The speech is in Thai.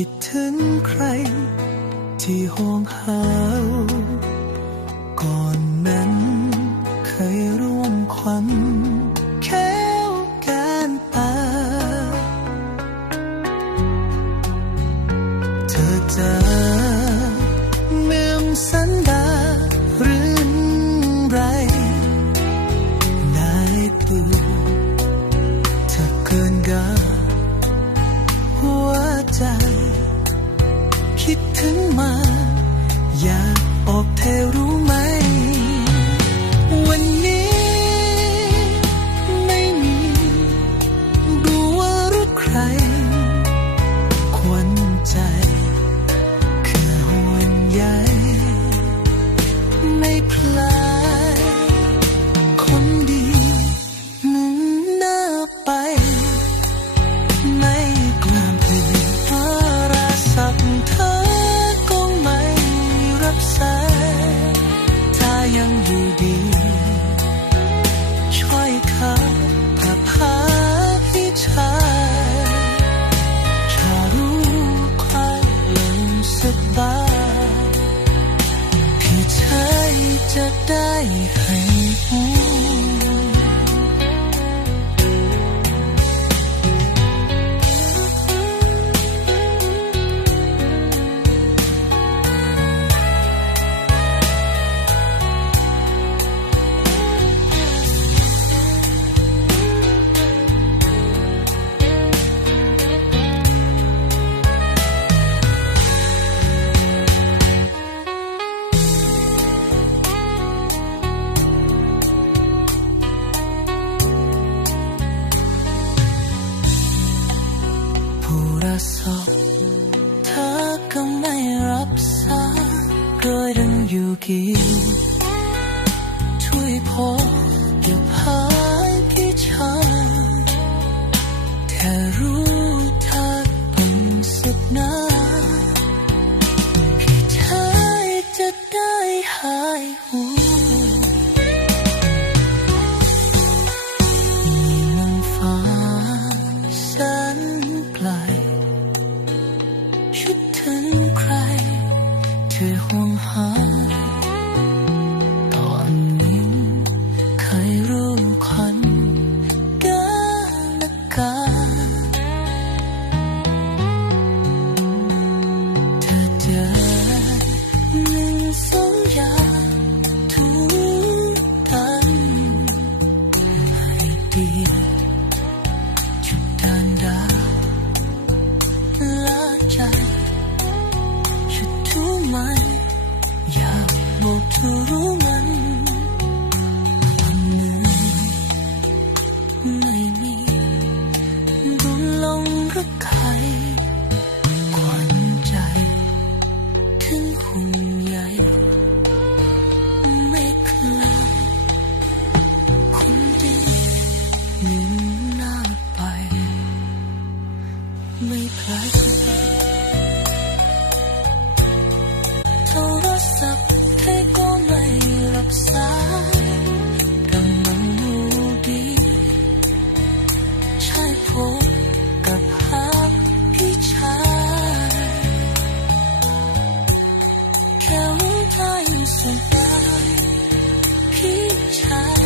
คิดถึงใคร ที่ห่วงหาก่อนึงมา อยากออกเทรู้ จะได้ให้หูผู้รักษาเธอก็ไม่รับสายโดยดังอยู่กินช่วยพออย่าพายพี่ชายแค่รู้ทักเป็นสุดหนาพี่ชายจะได้หายห่วง รักใครขวัญใจ ถึงห่นใหญ่ไม่คลาคนดีลืมหน้าไป ไม่พลาด พี่ชาย